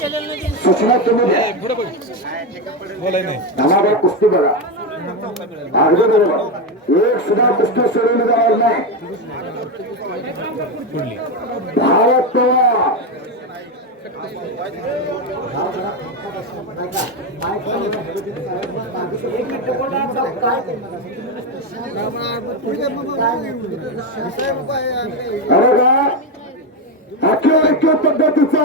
सूचना तुम्ही द्या बोलाय नाही कुस्ती बघा अगदी बरोबर एक सुद्धा कुस्ती सोडवली जाणार नाही. भारत पवार अरे का आखीव पद्धतीचा.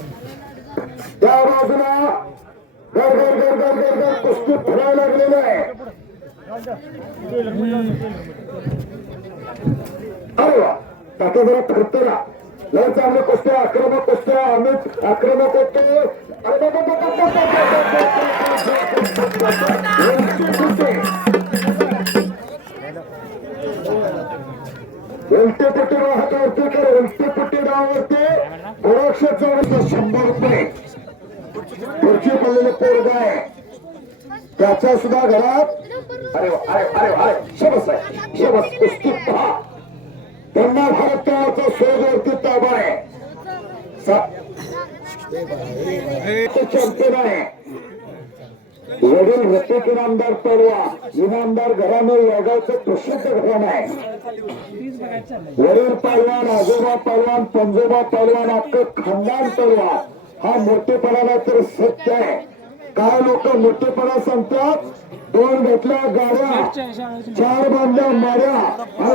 त्या बाजूला घर घर घर घर घर घर कुस्ती फिरावं लागलेलं आहे. अरे वा टाटा जरा फिरतो ना चांगलं कसतो आक्रमक कसतो आम्ही आक्रमक होतो उलटेपट्टी वाहतवरती कर उलटेपट्टी नावावरती दोनशे शंभर रुपये. खुर्ची पडलेलं पोरग आहे. त्याचा सुद्धा घरात अरे अरे अरे अरे शबस आहे. शबस कुस्ती पहा. त्यांना भारत तळाचा सोजवरती ताबा आहे चॅम्पियन आहे वडील रफिक इनामदार पडवा इनामदार घराने यागावचं प्रसिद्ध घराणं आहे. वडील पालवान आजोबा पालवान पंजोबा पालवान अख्खं खानदान पडवा हा मोठेपणाला तर सत्य आहे. काय लोक मोठेपणा सांगतात? दोन घेतल्या गाड्या चार बांधल्या माऱ्या हा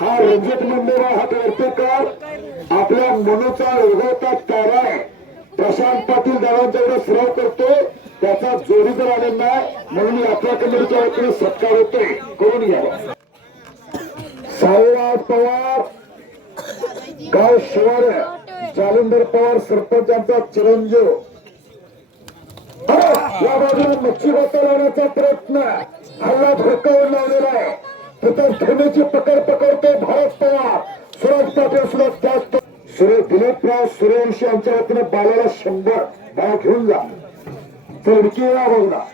हा रणजित मंदिरा हा वर्तेकर आपल्या मनोचा उगवता तारा प्रशांत पाटील दादांचा एवढा सराव करतो. त्याचा जोडीदार आलेला म्हणून यात्रा कमिटीच्या वतीने सत्कार होतोय. करून घ्यावा साईराज पवार गाव शिवार जालिंदर पवार सरपंचांचा चिरंजीव. या बाजूला मच्छी गोता लावण्याचा प्रयत्न. हल्ला धोकावून लावलेला आहे. इतर पकड पकडतो भारत पवार. सुरज पाटील सुद्धा जास्त. सुरे दिलीपराव सूर्यवंशी यांच्या वतीने बालाला शंभर बाळ घेऊन जा. तर बघला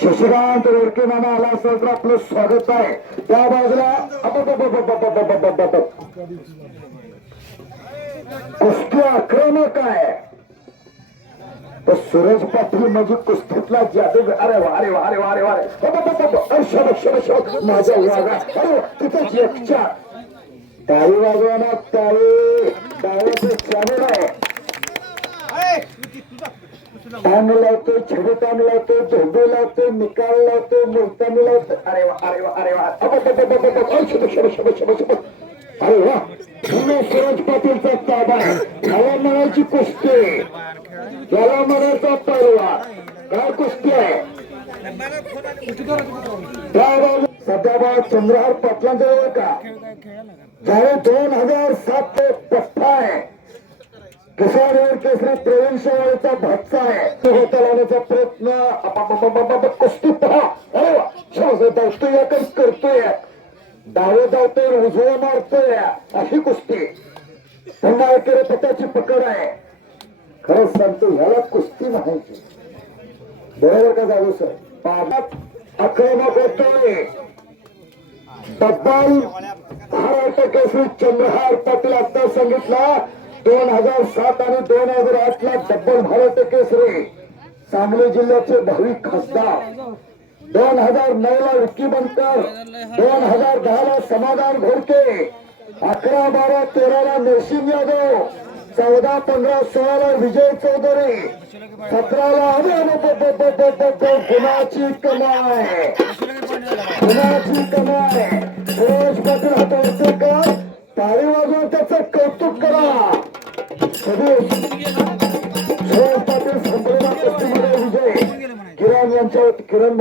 शशिकांत रोडके नाना आला असेल तर आपलं स्वागत आहे. त्या बाजूला कुस्ती आक्रमक आहे. तर सूरज पाटील माझी कुस्तीतला जादू अरे वारे वारे वारे वारे अरे वा अरे शोभक टाळी वाजवा ना टाळी टाळ्याचे चालू आहे ताण लावतो छेडे ताण लावतो झोबे लावतो निकाल लावतो मुलतानी लावतो. अरे वा अरे वा अरे वा. अरे वा. पुणे सूरज पाटीलचा ताबा. हवामानाची कुस्ती. त्याला म्हणायचा परवा काय कुस्ती आहे? त्या चंद्रहार पाटलांच्या जवळ का? ज्यावेळी दोन हजार सात ते पठ्ठा आहे. किशोर केसरी प्रवीण शेवाळीचा भातचा आहे. तो होता लावण्याचा प्रयत्न. कुस्ती पहा. अरे वा धावतोय या काही करतोय. डावे धावतोय उजवा मारतोय. अशी कुस्ती. पुन्हा एकेरे पटाची पकड आहे. खरंच सांगतो ह्याला कुस्ती म्हणायची. बरोबर का जाऊ सर? पाण्यात आक्रमक होतोय. तब्बल महाराष्ट्र केसरी चंद्रहार पाटील आता सांगितला दोन हजार सात आणि दोन हजार आठ ला तब्बल भारत केसरी. सांगली जिल्ह्याचे भाविक खासदार. दोन हजार नऊ ला विक्की बनकर. दोन हजार दहा ला समाधान घोडके. अकरा बारा तेरा ला नरसिंह यादव. चौदा पंधरा सोळाला विजय चौधरी. सतराला अरे कमाय कुणाची कमाय सुरेश पाटील हातावरचे का टाळी वाजवून त्याचं कौतुक करा. सुरेश. सुरेश पाटील संपूर्ण कुस्तीमध्ये विजय. किरण यांच्या किरण